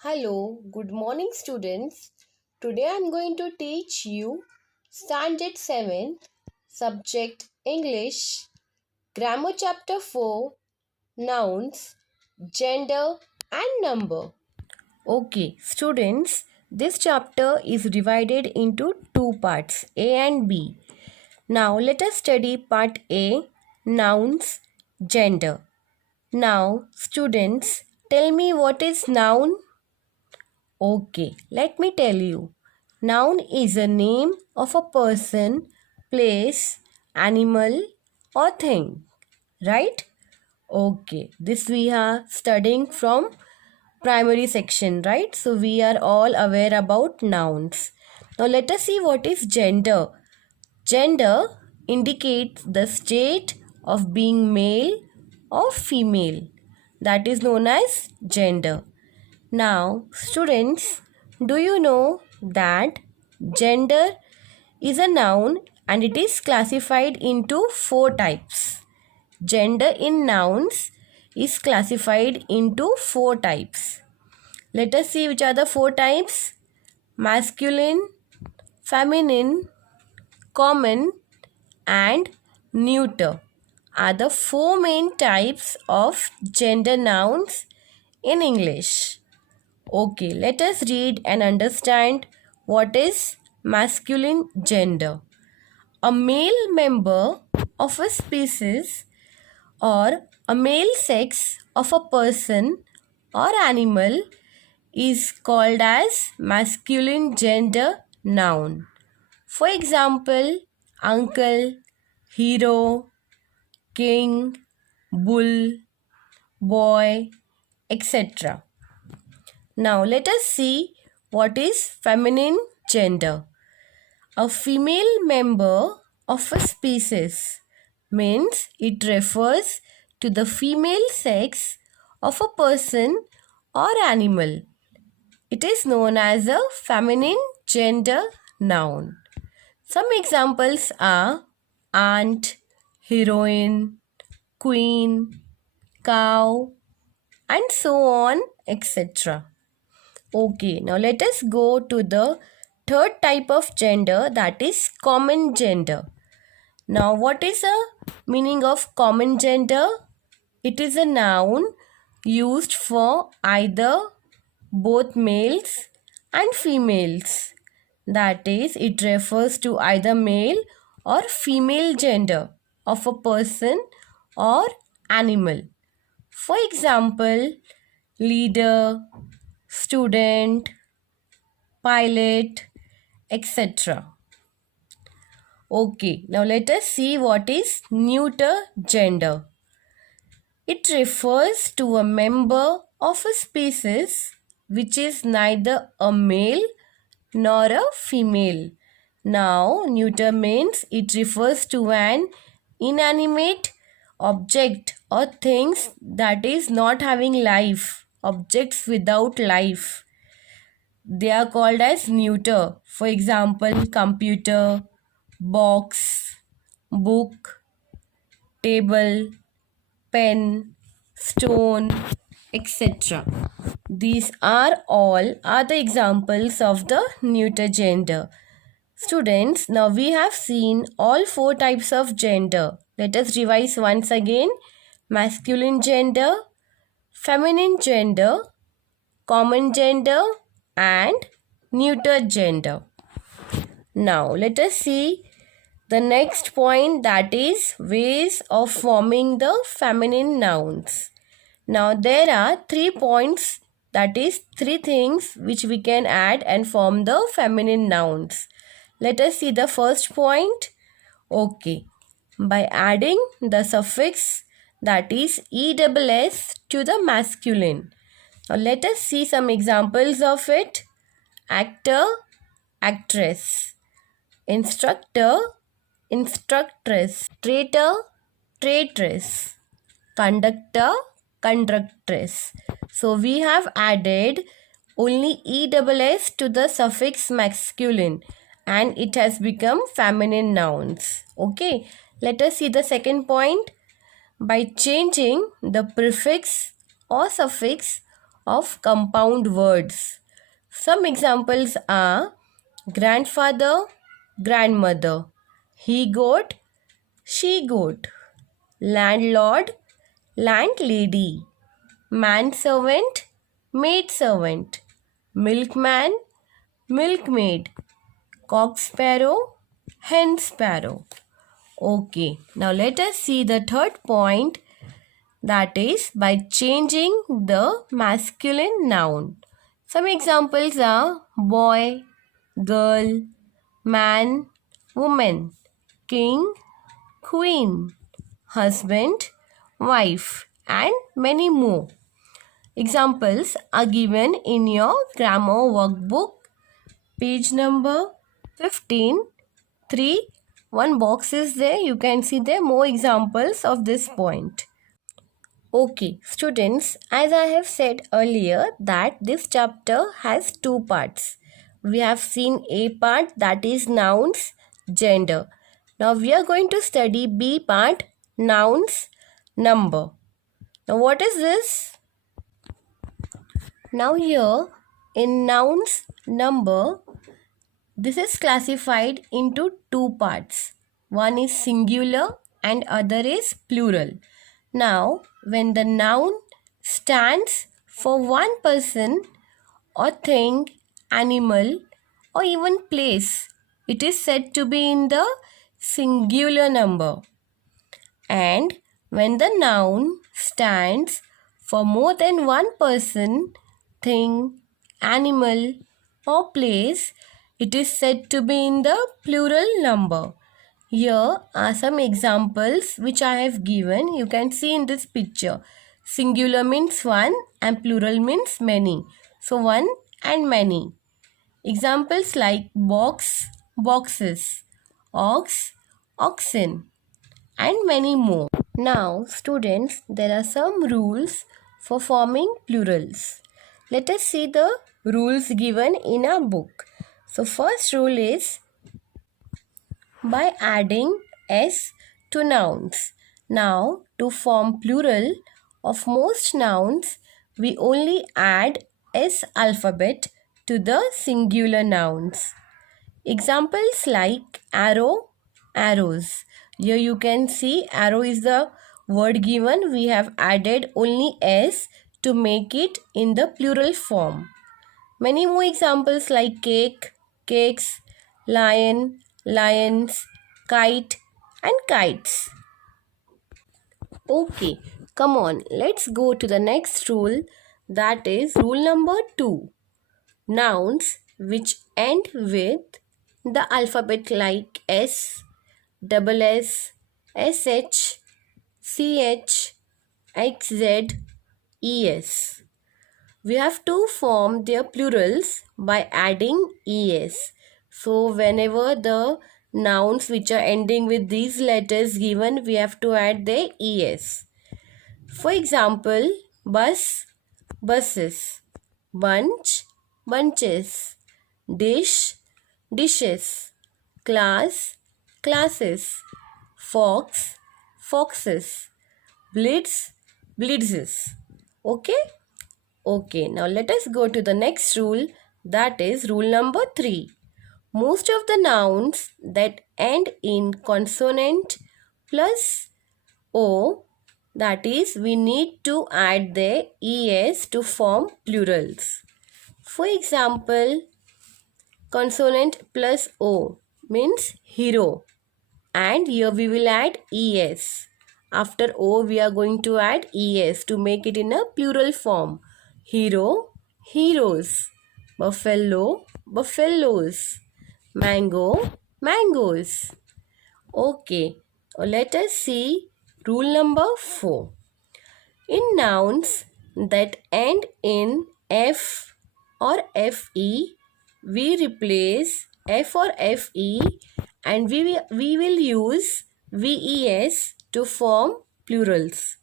Hello, good morning students. Today I am going to teach you Standard 7, Subject English, Grammar Chapter 4, Nouns, Gender and Number. Okay, students, this chapter is divided into two parts, A and B. Now let us study part A, Nouns, Gender. Now, students, tell me what is noun? Okay, let me tell you. Noun is a name of a person, place, animal or thing. Right? Okay, this we are studying from primary section, right? So we are all aware about nouns. Now let us see what is gender. Gender indicates the state of being male or female. That is known as gender. Now, students, do you know that gender is a noun and it is classified into four types? Gender in nouns is classified into four types. Let us see which are the four types. Masculine, feminine, common and neuter are the four main types of gender nouns in English. Okay, let us read and understand what is masculine gender. A male member of a species or a male sex of a person or animal is called as masculine gender noun. For example, uncle, hero, king, bull, boy, etc. Now let us see what is feminine gender. A female member of a species means it refers to the female sex of a person or animal. It is known as a feminine gender noun. Some examples are aunt, heroine, queen, cow, and so on, etc. Okay, now let us go to the third type of gender, that is common gender. Now what is the meaning of common gender? It is a noun used for either both males and females. That is, it refers to either male or female gender of a person or animal. For example, leader, student, pilot, etc. Okay, now let us see what is neuter gender. It refers to a member of a species which is neither a male nor a female. Now, neuter means it refers to an inanimate object or things that is not having life, objects without life. They are called as neuter. For example, computer, box, book, table, pen, stone, etc. These are all are the examples of the neuter gender. Students, now we have seen all four types of gender. Let us revise once again. Masculine gender, feminine gender, common gender and neuter gender. Now let us see the next point, that is ways of forming the feminine nouns. Now there are 3 points, that is 3 things which we can add and form the feminine nouns. Let us see the first point. Okay, by adding the suffix, that is ESS to the masculine. Now let us see some examples of it. Actor, actress. Instructor, instructress. Traitor, traitress. Conductor, conductress. So we have added only ESS to the suffix masculine and it has become feminine nouns. Okay, let us see the second point. By changing the prefix or suffix of compound words. Some examples are grandfather, grandmother, he goat, she goat, landlord, landlady, manservant, maidservant, milkman, milkmaid, cock sparrow, hen sparrow. Okay, now let us see the third point, that is by changing the masculine noun. Some examples are boy, girl, man, woman, king, queen, husband, wife, and many more. Examples are given in your grammar workbook, page number 15. 3. One box is there. You can see there more examples of this point. Okay, students, as I have said earlier that this chapter has two parts. We have seen A part, that is nouns, gender. Now we are going to study B part, nouns, number. Now what is this? Now here in nouns, number, this is classified into two parts. One is singular and other is plural. Now, when the noun stands for one person or thing, animal, or even place, it is said to be in the singular number. And when the noun stands for more than one person, thing, animal, or place, it is said to be in the plural number. Here are some examples which I have given. You can see in this picture. Singular means one and plural means many. So one and many. Examples like box, boxes, ox, oxen, and many more. Now, students, there are some rules for forming plurals. Let us see the rules given in our book. So, first rule is by adding s to nouns. Now, to form plural of most nouns, we only add s alphabet to the singular nouns. Examples like arrow, arrows. Here you can see arrow is the word given. We have added only s to make it in the plural form. Many more examples like cake, cakes, lion, lions, kite, and kites. Okay, come on, let's go to the next rule, that is rule number 2. Nouns which end with the alphabet like S, double S, SH, CH, XZ, ES. We have to form their plurals by adding ES. So whenever the nouns which are ending with these letters given, we have to add the ES. For example, bus, buses, bunch, bunches, dish, dishes, class, classes, fox, foxes, blitz, blitzes. Okay? Okay, now let us go to the next rule, that is rule number 3. Most of the nouns that end in consonant plus O, that is we need to add the ES to form plurals. For example, consonant plus O means hero, and here we will add ES. After O we are going to add ES to make it in a plural form. Hero, heroes, buffalo, buffaloes, mango, mangoes. Okay, let us see rule number 4. In nouns that end in F or FE, we replace F or FE and we will use VES to form plurals.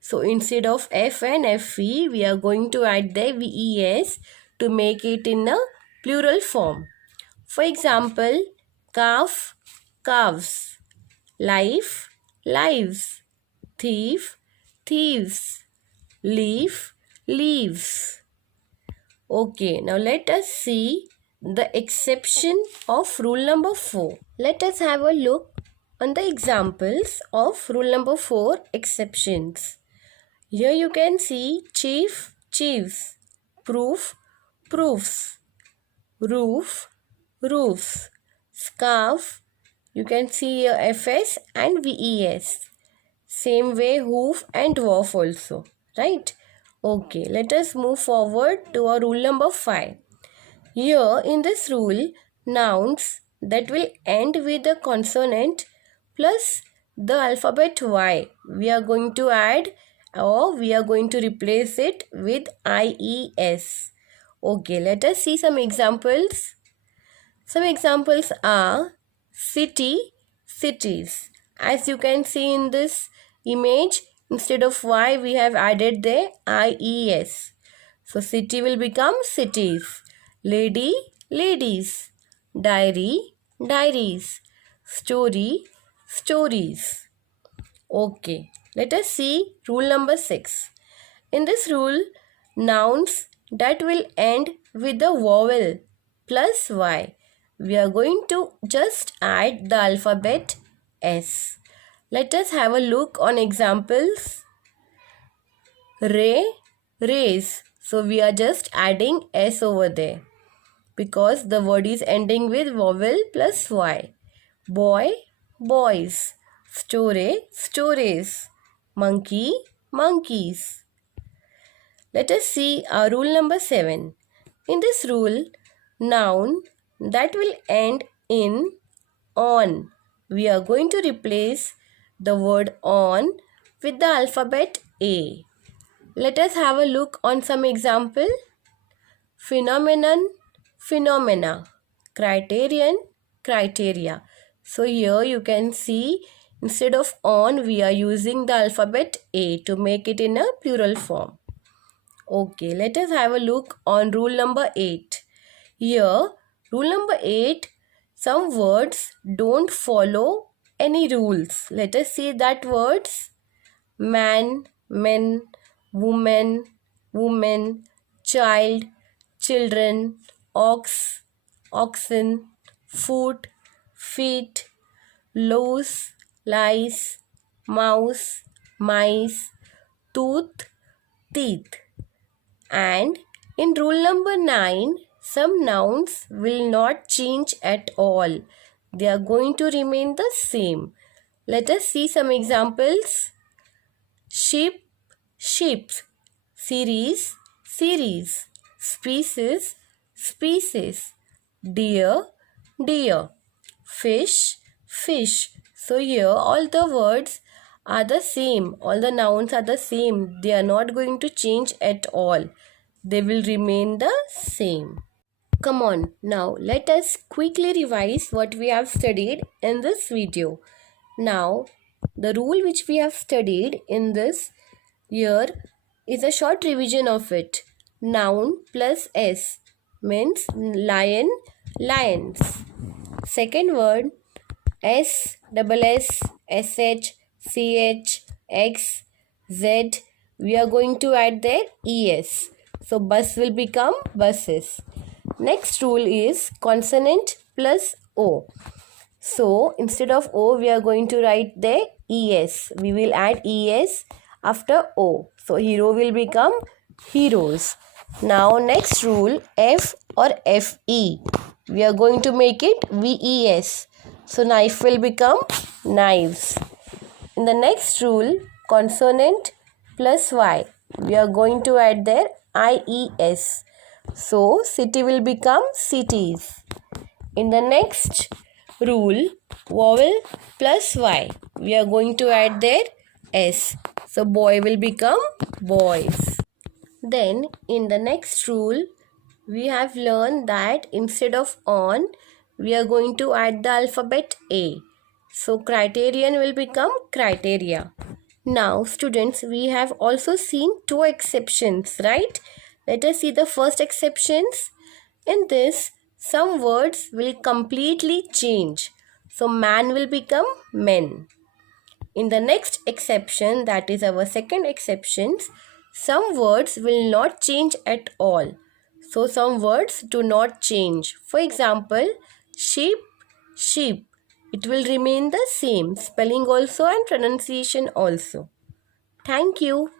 So instead of F and FE, we are going to add the VES to make it in a plural form. For example, calf, calves, life, lives, thief, thieves, leaf, leaves. Okay, now let us see the exception of rule number 4. Let us have a look on the examples of rule number 4 exceptions. Here you can see chief, chiefs, proof, proofs, roof, roofs, scarf. You can see here FS and VES. Same way hoof and dwarf also, right? Okay, let us move forward to our rule number 5. Here in this rule, nouns that will end with a consonant plus the alphabet Y, we are going to add or we are going to replace it with IES. Okay, let us see some examples. Some examples are city, cities. As you can see in this image, instead of Y, we have added the IES. So, city will become cities. Lady, ladies. Diary, diaries. Story, stories. Okay, let us see rule number 6. In this rule, nouns that will end with the vowel plus Y, we are going to just add the alphabet S. Let us have a look on examples. Ray, rays. So we are just adding S over there because the word is ending with vowel plus Y. Boy, boys. Story, stories. Monkey, monkeys. Let us see our rule number 7. In this rule, noun that will end in on, we are going to replace the word on with the alphabet A. Let us have a look on some example. Phenomenon, phenomena. Criterion, criteria. So here you can see instead of on, we are using the alphabet A to make it in a plural form. Okay, let us have a look on rule number 8. Here, rule number 8, some words don't follow any rules. Let us see that words. Man, men, woman, woman, child, children, ox, oxen, foot, feet, loose, lice, mouse, mice, tooth, teeth. And in rule number 9, some nouns will not change at all. They are going to remain the same. Let us see some examples. Sheep, sheep. Series, series. Species, species. Deer, deer. Fish, fish. So here all the words are the same. All the nouns are the same. They are not going to change at all. They will remain the same. Come on, now let us quickly revise what we have studied in this video. Now, the rule which we have studied in this year is a short revision of it. Noun plus S means lion, lions. Second word, S, double S, SH, CH, X, Z. We are going to add there ES. So bus will become buses. Next rule is consonant plus O. So instead of O, we are going to write there ES. We will add ES after O. So hero will become heroes. Now next rule, F or FE. We are going to make it VES. So knife will become knives. In the next rule, consonant plus Y. We are going to add there IES. So city will become cities. In the next rule, vowel plus Y. We are going to add there S. So boy will become boys. Then in the next rule, we have learned that instead of on, we are going to add the alphabet A. So criterion will become criteria. Now students, we have also seen two exceptions, right? Let us see the first exceptions. In this, some words will completely change. So man will become men. In the next exception, that is our second exception, some words will not change at all. So some words do not change. For example, sheep, sheep. It will remain the same, spelling also and pronunciation also. Thank you.